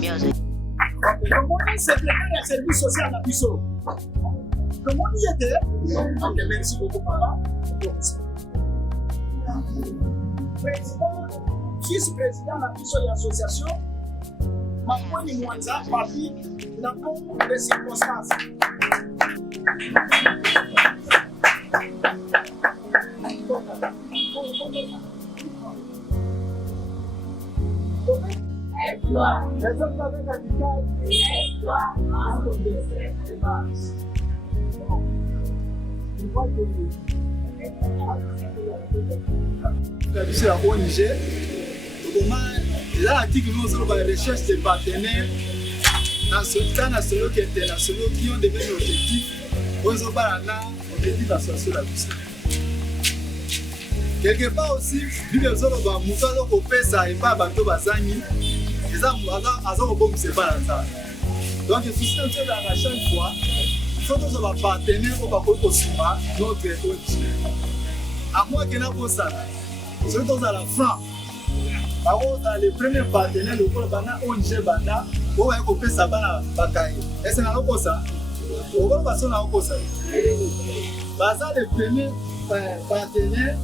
music. Comment il secrétaire de service social à Bissau? Comment il était? Ok, merci beaucoup, papa. Président, vice-président de la Bissau et l'association, Maponi Mwanza, papi, n'a pas de circonstances. Les hommes avec handicap, c'est la ONG. Là, l'article nous offre la recherche des partenaires nationaux et internationaux qui ont des mêmes objectifs. Aux objectifs associés à la Bissau. Quelque part aussi, nous les autres, nous avons fait ça et pas bateau bazani. Les hommes, ils ont beaucoup de pas dans ça. Donc, je suis sûr que à chaque fois, il faut que nous soyons partenaires pour notre ONG. À moins que nous ça, nous sommes à la fin. Les premiers partenaires, le ONG Banda, pour faire ça dans la bataille. Est-ce que nous avons ça? Nous avons ça. Les premiers partenaires,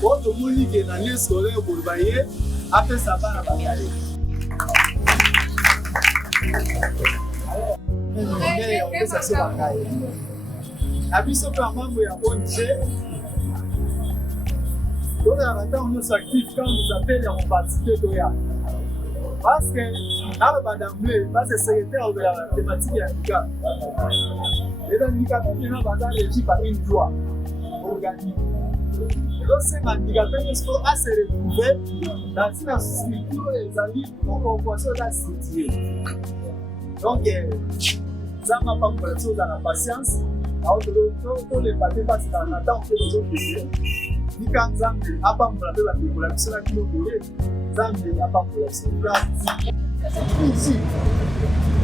pour tout le monde qui est dans les scolaires pour le bailler, après ça va la bataille. La Bissau est un membre de la ONG. Donc, on est actif quand on nous appelle et on participe. Parce que, dans le badamblé, parce que c'est le secrétaire de la thématique du handicap. Les handicapés, ils ont régi par une joie organique. Donc, ces handicapés sont assez retrouvés dans une structure et les amis ont compensé la structure. Donc, ça m'a pas compris dans la patience. Alors, tous les papiers passent dans l'attente que les autres disent. Ni quand Zambé n'a pas compris la population qui nous voulait, Zambé n'a pas compris ici.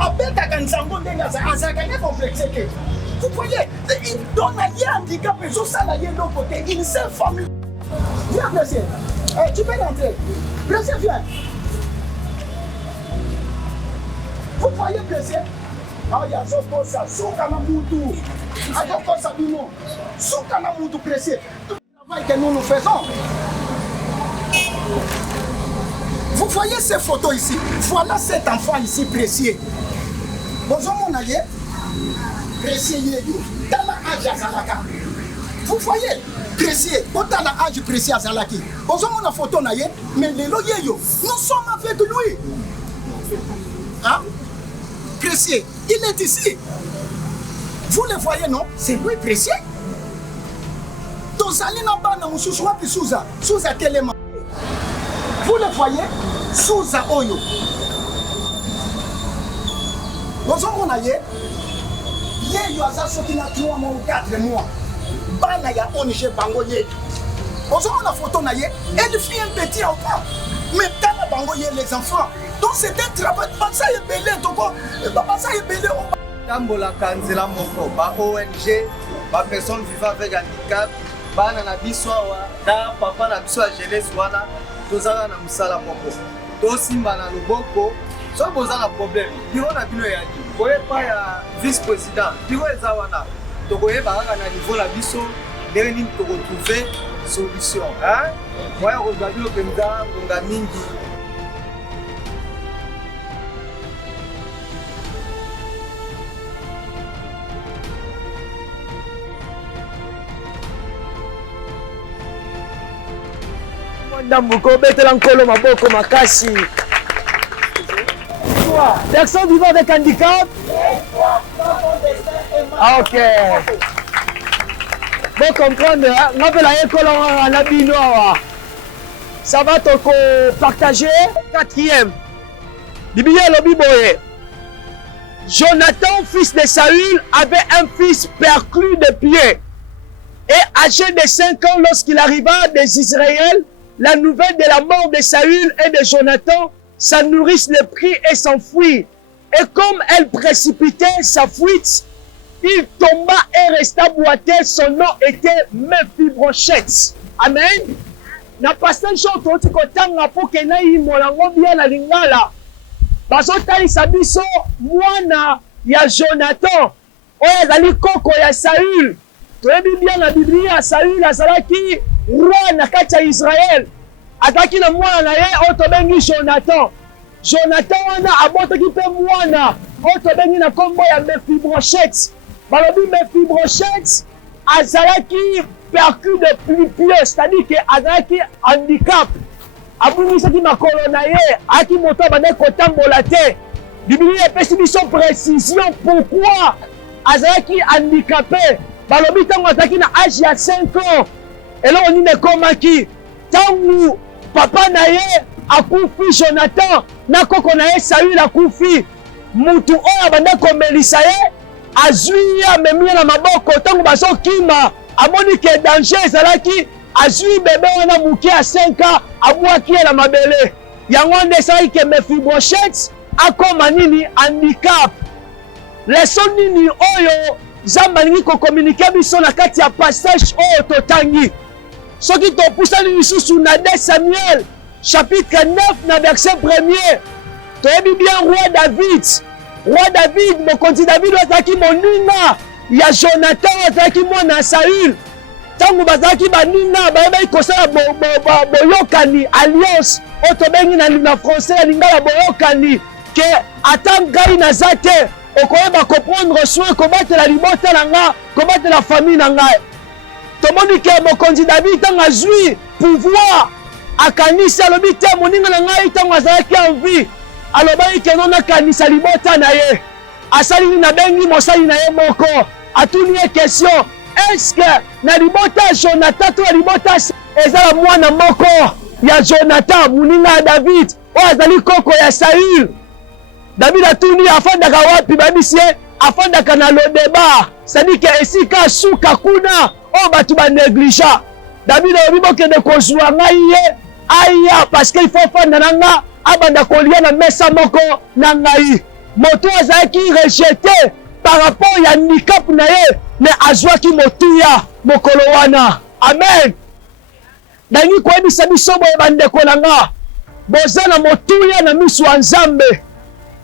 Après, tu as un complexe. Vous voyez, il donne un handicap et tout ça, il y a de l'autre côté, une seule famille. Viens, Blessé. Tu peux rentrer. Blessé, viens. Vous voyez, Blessé? Il y a Zokosa, Soukanamutu. Azokosa Bino. Soukanamutu, Blessé. Tout le travail que nous faisons. Vous voyez ces photos ici? Voilà cet enfant ici, précieux. Bonjour, mon allié. Précieux, dans l'âge à Zalaka. Vous voyez, précieux, dans l'âge précieux à Zalaki. Bonjour, mon photo, mais les loyaux, nous sommes avec lui. Hein? Précieux, il est ici. Vous le voyez, non? C'est lui, précieux. Souza Telema. Vous le voyez? Souza Oyo. Bonjour, mon allié. Hier, il y a 3 mois ou 4 mois. Bana ya ONG Bangoye. Bonjour, la photo naye. Elle fait un petit enfant. Mais dans la Bangoye, les enfants. Donc c'est un travail. Ça y est belé, ça y est belé. Tambola Kanzela Moko, ba ONG, ba personne vivant avec handicap, bana na biso wa, da papa na biso jeunesse wana, tozala na musala moko. To simba na loboko, so bozala problème. Biro na bino ya ni. Koye pa ya vice-président, biro eza wana. Tokoye ba na niveau la biso, ndenge nini to retrouver solution, hein? Moya regarder le penza ngonga mingi. Ndambuko betela nkolo maboko makasi. Personne vivant avec handicap. Ah, ok. Vous comprenez, ça va te partager. Quatrième. Jonathan, fils de Saül, avait un fils perclus de pied. Et âgé de 5 ans, lorsqu'il arriva des Israël, la nouvelle de la mort de Saül et de Jonathan, sa nourrice le prit et s'enfuit. Et comme elle précipitait sa fuite, il tomba et resta boité. Son nom était Mephibosheth. Amen. Na pasteur Jean toti kotanga pour que na imolango bien la lingala. Bazotalisa biso mwana ya Jonathan. Oyo azali koko ya Saül. Toyebi bien na Biblia Saül azalaki roi na kati ya Israël. Ataki na mwana na ye oyo tobengi Jonathan. Jonathan wana abotaki mpe mwana oyo tobengi na kombo ya Mephibosheth. Balobi Mephibosheth azalaki perclus de pied, c'est-à-dire que azalaki handicap. Abungisaki makolo na ye, aki moto abandaki kotambola te. Biblia epesi biso précision pourquoi azalaki handicapé. Balobi ntango azalaki na âge ya 5 ans. Eloko nini ekomaki? Ntango papa na ye akufi Jonathan na koko na ye Saül akufi, mutu oyo abandaki komelisa ye azwi amemi na maboko. Ntango bazokima amoni ke danger ezalaki, azwi bebe wana moke ya 5 ans abwaki ye na mabele. Yango nde esalaki ke Mephibosheth akoma nini? Handicap. Leson nini oyo Nzambe alingi kokommunike biso na kati ya passage oyo totangi? Soki topusani lisusu na 2 Samuel chapitre 9 na verset 1er, toyebi bien roi David. Roi David, mokonzi David azalaki moninga ya Jonathan, azalaki mwana ya Saül. Ntango bazalaki baninga bayebaki kosala boyokani, alliance oyo tobengi na français ya lingala boyokani, ke ata ngai naza te okoyeba koprendre soin kobatela libota na nga, kobatela famille na ngai. Tomoni ke mokonzi David ntango azwi pouvoir akanisi alobi te moninga na ngai ntango azalaki en vie, alobaki ke non akanisa libota na ye. Asali nini? Abengi mosali na ye moko, atuni ye question, est-ce que na libota ya Jonathan to na libota ezala mwana moko ya Jonathan moninga ya David oyo azali koko ya Saül? David atuni afandaka wapi? Babisi ye afandaka na Lodeba, c'est-à-dire ke esika asuka kuna oyo bato banégligea. David alobi bokende kozwa ngai ye aya parce que il faut fanda na nga abanda kolia na mesa moko na ngai. Moto azalaki rejeté par rapport ya handicap na ye, mais azwaki motuya mokolo wana. Amen. Nangi koyebisa biso boye bandeko na nga, boza na motuya na miso ya Nzambe.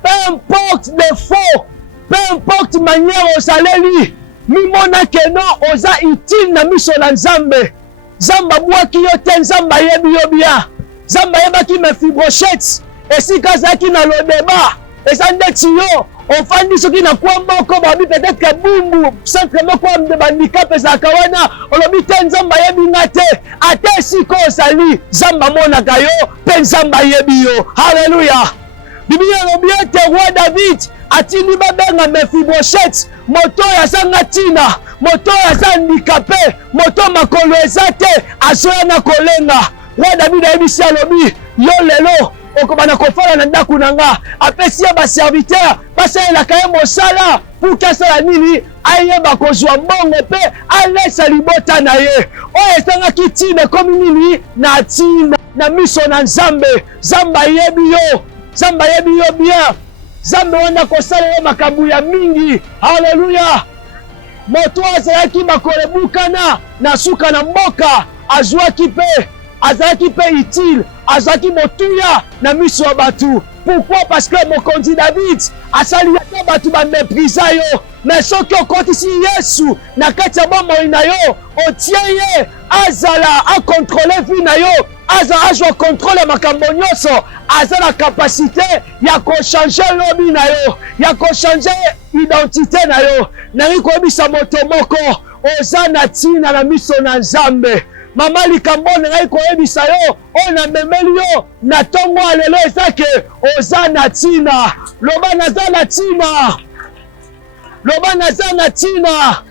Peu importe défaut, peu importe manière ozaleli, mimona ke non oza utile na miso na Nzambe. Nzambe abwaki yo te, Nzambe ayebi yo bien. Nzambe ayebaki Mephibosheth esika azalaki na Lodeba, eza ndeti yo ofandi soki na kwa moko babi peut-être que bumbu centre moko ya bandicap ezalaka wana, olobi te Nzambe ayebi nga te. Ata esika ozali Nzambe amonaka yo mpe Nzambe ayebi yo. Halleluya. Biblia elobi ete roi David atindi babenga Mephibosheth, moto oyo azanga ntina, moto oyo aza handicapé, moto makolo eza te, azoya na kolenga. Roi David ayebisi alobi, yo lelo okobana kofala na ndako na nga, apesi ye baserviteur basalelaka ye mosala pour ke asala nini? Ayeba kozwa mbongo mpe alesa libota na ye oyo ezangaki ntina ekomi nini? Na ntina na miso na Nzambe. Nzambe ayebi yo, Nzambe ayebi yo bien. Nzambe wana kosala yo makambo ya mingi. Haleluya. Moto azalaki makolo ebukana na suka na mboka, azwaki mpe azalaki mpe utile, azalaki motuya na miso ya bato. Pourquoi? Parce que mokonzi David asali ata bato bameprisa yo, mais soki okotisi Yesu na kati ya bomoi na yo, otie ye azala akontrole vi na yo, azwa kontrole makambo nyonso, aza na kapasite ya kochange lobi na yo, ya kochange identité na yo. Nangi koyebisa moto moko oza na ntina na miso na Nzambe. Mama likambo ngai koyebisa yo on a memeli yo na tongo alelo ezake oza na tina loba naza na tina loba naza na tina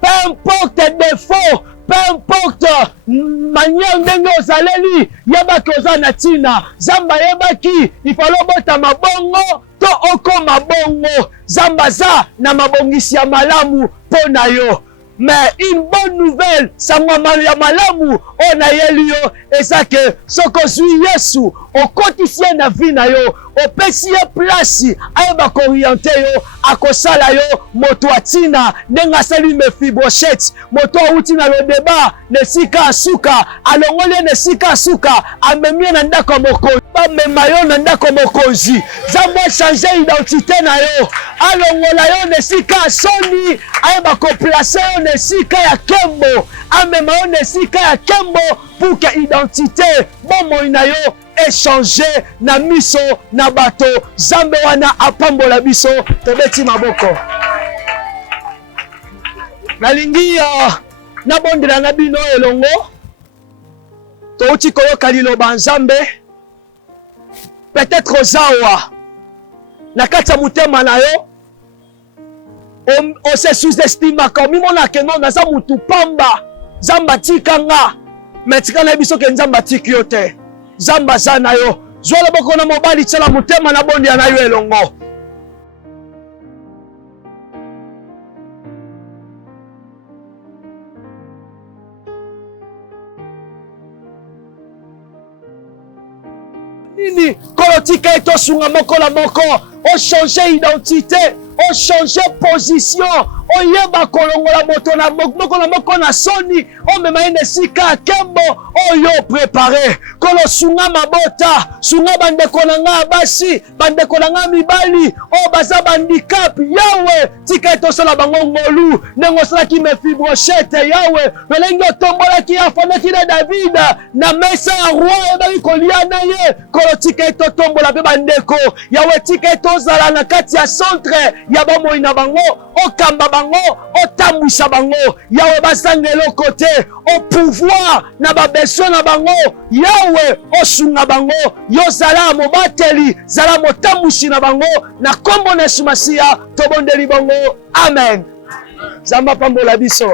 peu importe défaut peu importe manière ndenge ozaleli yebaki oza na tina Zamba yebaki ifalo bota mabongo to okoma bongo Zamba za na mabongisi ya malamu pona yo. Mais une bonne nouvelle, ça m'a ya malamu, on a yeli yo, et ça que, ce que suis Yesu, au quotidien na vie na yo, au pesi place, ayo bako orienté yo, akosala yo, moto atina, nenga sali me fibrochette, moto utina le débat, ne sika asuka, alongole ne sika asuka, amemie na ndako mokozi, ba memayo na ndako mokozi, zambo changer identité na yo, alongola yo ne sika soni, ayo bako placer yo ne sika ya kembo, amema yo ne sika ya kembo, pour que identité, bomo ina yo, échanger na miso na bato Zambe wana apambola biso tobeti maboko nalingi na bondela na bino elongo touti koyoka liloba Nzambe peut-être ozawa na kati ya motema na yo on se sous-estime comme mimona ke non naza mutu pamba Zamba tikanga mais tikana biso ke Nzamba tiki yo te Zamba sana yo zwala boko na mobali tsala mutema na bondi na yo elongo nini kolotika etosunga moko la moko o changer identité o changer position o yeba kolongola moto na moko na moko na soni o mema ine sika kembo o yo préparé kolo sunga mabota sunga bandeko na nga basi bandeko na nga mibali o baza bandicap yawe tika etosala bango ngolu nengo sala ki me fibrochette yawe melengo tombola ki afana ki na David na mesa ya roi ebaki kolia na ye kolo tika etotombola pe bandeko yawe tika etozala na kati ya centre ya bomoi na bango okamba bango otambwisa bango yawe basangelo côté au pouvoir na babeso na bango yawe osunga bango yo zala mobateli zala motambwisi na bango na kombo na Yesu Masiya tobondeli bango amen Zamba pambola biso.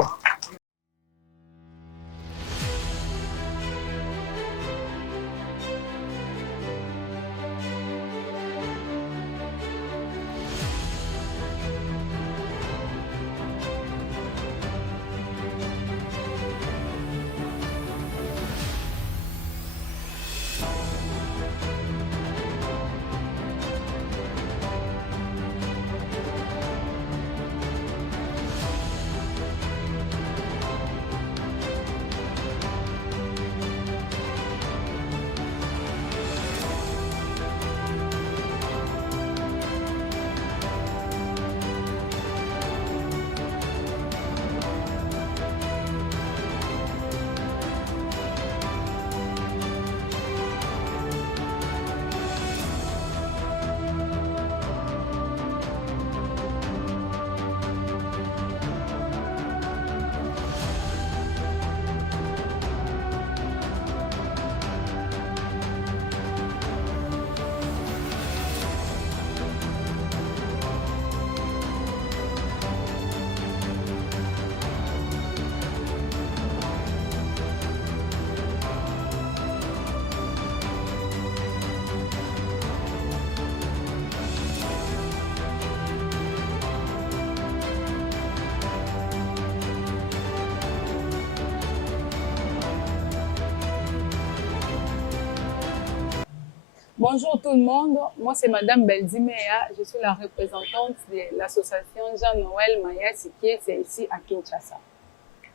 Bonjour tout le monde, moi c'est Madame Beldimea, je suis la représentante de l'association Jean-Noël Maya Sikiese ici à Kinshasa.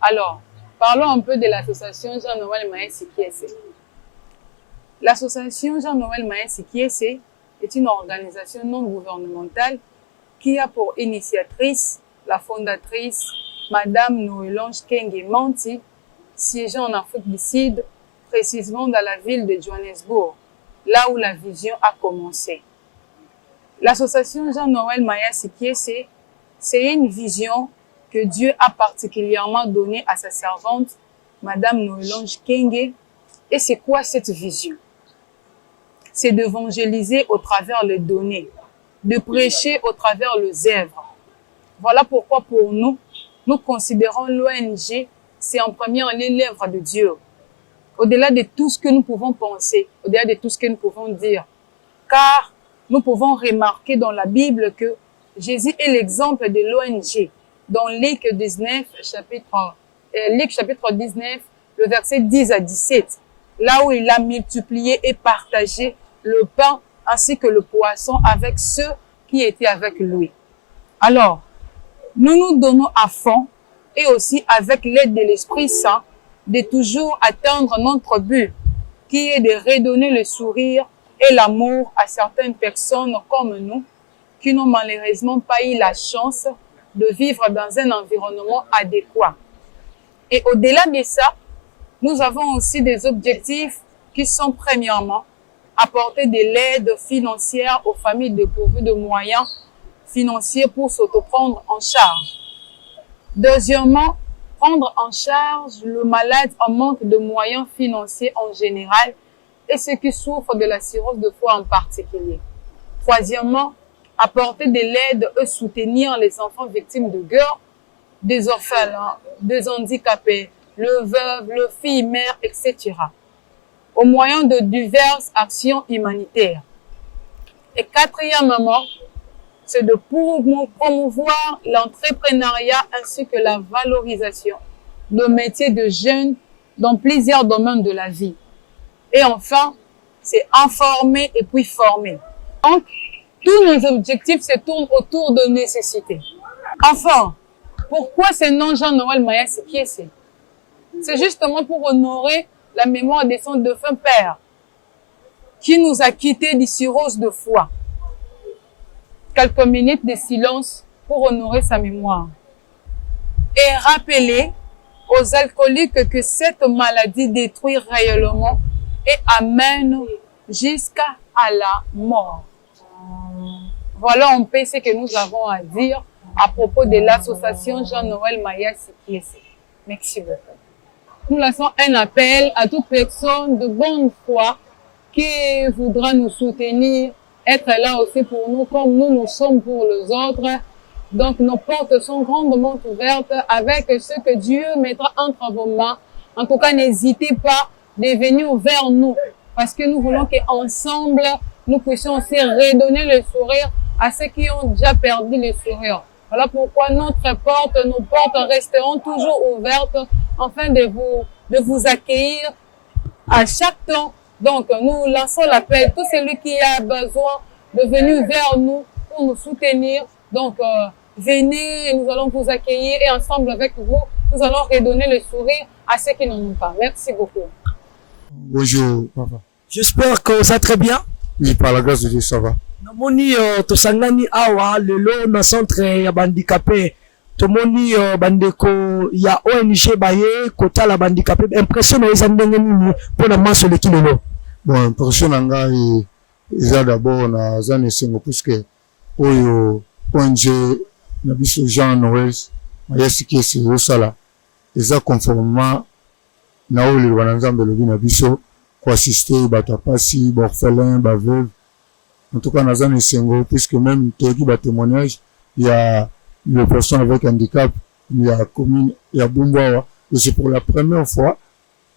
Alors, parlons un peu de l'association Jean-Noël Maya Sikiese. L'association Jean-Noël Maya Sikiese est une organisation non gouvernementale qui a pour initiatrice la fondatrice Madame Noëlange Kenge Manti, siégeant en Afrique du Sud, précisément dans la ville de Johannesburg, là où la vision a commencé. L'association Jean-Noël Maya Sikiese, c'est une vision que Dieu a particulièrement donnée à sa servante Madame Noël-Ange Kenge. Et c'est quoi cette vision? C'est d'évangéliser au travers les données, de prêcher au travers les œuvres. Voilà pourquoi pour nous, nous considérons l'ONG, c'est en première lieu l'œuvre de Dieu. Au-delà de tout ce que nous pouvons penser, au-delà de tout ce que nous pouvons dire. Car nous pouvons remarquer dans la Bible que Jésus est l'exemple de l'ONG. Dans Luc chapitre 19, le verset 10 à 17, là où il a multiplié et partagé le pain ainsi que le poisson avec ceux qui étaient avec lui. Alors, nous nous donnons à fond et aussi avec l'aide de l'Esprit Saint de toujours atteindre notre but qui est de redonner le sourire et l'amour à certaines personnes comme nous qui n'ont malheureusement pas eu la chance de vivre dans un environnement adéquat. Et au-delà de ça, nous avons aussi des objectifs qui sont premièrement apporter de l'aide financière aux familles dépourvues de moyens financiers pour s'autoprendre en charge. Deuxièmement, prendre en charge le malade en manque de moyens financiers en général et ceux qui souffrent de la cirrhose de foie en particulier. Troisièmement, apporter de l'aide et soutenir les enfants victimes de guerre, des orphelins, des handicapés, le veuve, le fille, mère, etc. au moyen de diverses actions humanitaires. Et quatrièmement, c'est de promouvoir l'entrepreneuriat ainsi que la valorisation de métiers de jeunes dans plusieurs domaines de la vie. Et enfin, c'est informer et puis former. Donc, tous nos objectifs se tournent autour de nécessités. Enfin, pourquoi ce nom Jean-Noël Maya Sikiese? C'est justement pour honorer la mémoire de son défunt père qui nous a quittés du cirrhose de foie. Quelques minutes de silence pour honorer sa mémoire. Et rappeler aux alcooliques que cette maladie détruit réellement et amène jusqu'à la mort. Voilà un peu ce que nous avons à dire à propos de l'association Jean-Noël Maya Sikiese. Merci beaucoup. Nous lançons un appel à toute personne de bonne foi qui voudra nous soutenir, être là aussi pour nous comme nous sommes pour les autres. Donc nos portes sont grandement ouvertes avec ce que Dieu mettra entre vos mains. En tout cas, n'hésitez pas de venir vers nous parce que nous voulons qu'ensemble, nous puissions aussi redonner le sourire à ceux qui ont déjà perdu le sourire. Voilà pourquoi nos portes resteront toujours ouvertes afin de vous accueillir à chaque temps. Donc, nous lançons l'appel. Tout celui qui a besoin de venir vers nous pour nous soutenir. Donc, venez, nous allons vous accueillir et ensemble avec vous, nous allons redonner le sourire à ceux qui n'en ont pas. Merci beaucoup. Bonjour, papa. J'espère que ça va très bien. Oui, par la grâce de Dieu, ça va. Namoni tosangani awa lelo na centre ya bandicapé. Tomoni bandeko ya ONG baye kotala bandicapé. Impression eza ndenge nini pona maso leki lelo? Bon, impression nanga eza d'abord na za nesengo puisque oyo ONG na biso Jean-Noël Maya Sikiese osala eza conformément na oyo le banzambe lobi na biso ko assister bato pasi, orphelin, veuve. En tout cas, dans un Sengo, puisque même Toki ba témoignage, il y a les personnes avec handicap, il y a commune, il y a Bumbawa. Et c'est pour la première fois,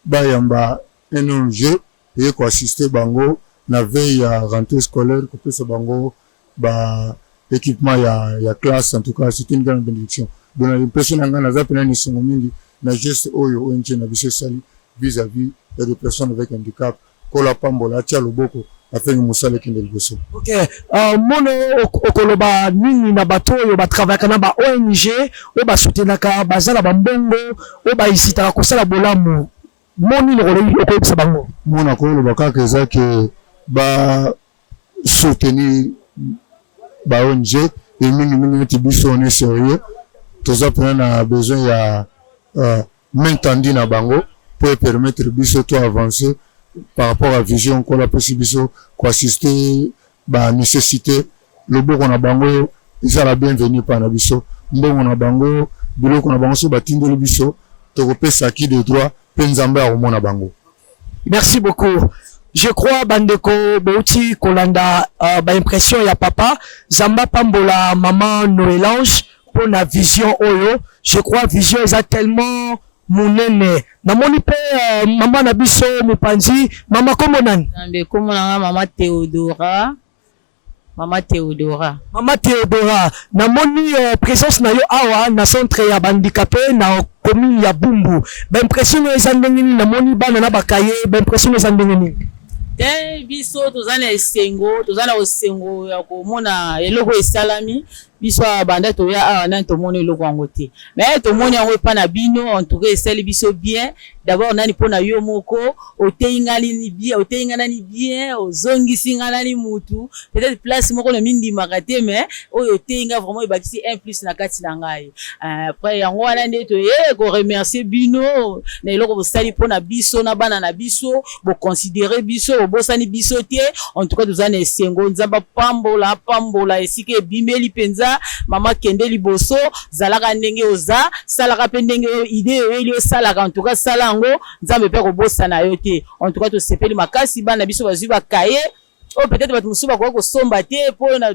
bah, il y a un ONG, et qu'on assiste bango, la veille à rentrée scolaire, qu'on peut se bango, bah, équipement, il y a classe, en tout cas, c'est une grande bénédiction. Donc, l'impression qu'on a zappé dans les Sengo mingi, na geste oyo ONG na biso sali, vis-à-vis des personnes avec handicap, kola pambola, tia loboko, afin musale kende liboso. Ok. Mono okoloba nini na bato oyo batravaillaka na ba ONG oyo basoutenaka bazala bambongo oyo baisitaka kosala bolamu. Moni okoyebisa bango? Mona koloba kaka eza ke ba soutenir ba ONG et mingi neti biso on est sérieux. Toza pena besoin ya main tendue na bango pour permettre biso to avancer par rapport à la vision qu'on a possible quoi assister bah nécessité le beau qu'on a bango ils sont la bienvenue par nabiso bon on a bango bilo qu'on a bango so batinde le biso to repé ça qui de droit mpe nzambe akomona bango. Merci beaucoup. Je crois bandeko bouti kolanda ba impression ya papa Zamba pambola maman Noëlange pour la vision oyo. Je crois vision est tellement monene. Namoni pe maman na biso mopanzi mama komo nani? Nambe komo na mama Théodora. Mama Théodora. Mama Théodora. Namoni présence na yo awa na centre ya bandicapé na commune ya Bumbu. Ba impression eza ndenge nini namoni bana na bakaye, ba impression eza ndenge nini? Te biso tozana esengo, tozana osengo ya komona eloko esalami. Biso banda to ya awa na to moni eloko yango te. Mais to moni yango pa na bino en tout cas esali biso bien. D'abord nani pona yo moko oteingali ni bien, oteingana ni bien, ozongisi ngana ni mutu. Peut-être place moko na mindi makate mais oyo oteinga vraiment ebakisi 1 plus na kati na ngai. Après yango wana nde to ko remercier bino na eloko bosali pona biso na bana na biso, bo considérer biso, bosani biso te. En tout cas tozana esengo nzamba pambola esike bimeli penza. Mama kende liboso zalaka ndenge oza salaka pe ndenge idée elio salaka en tout cas salango nzambe pe kobosa na yo te. En tout cas to sepeli makasi bana biso bazwi ba kaye o peut-être batu musuba ko somba te po na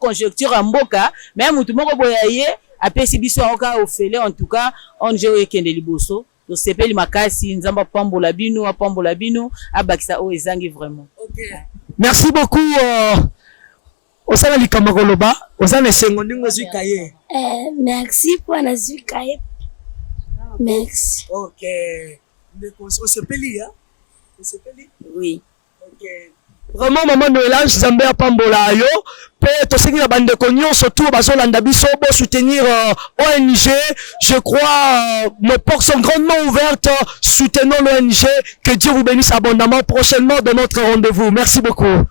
conjecture ya mboka mais mutu moko boya ye apesi biso oka ofele. En tout cas on je kende liboso to sepeli makasi nzamba pambola bino abakisa o ezangi vraiment. OK. Merci beaucoup Osana likamagoloba, osana sengo ndingo zukaye. Merci pour la zukaye. Merci. OK. On se peli, hein? On se peli? Oui. OK. Vraiment maman Noëlange Zambé apambola yo, pe to sengi na bande konyo surtout bazolanda biso bo soutenir ONG. Je crois nos portes sont grandement ouvertes. Soutenons l'ONG. Que Dieu vous bénisse abondamment prochainement dans notre rendez-vous. Merci beaucoup.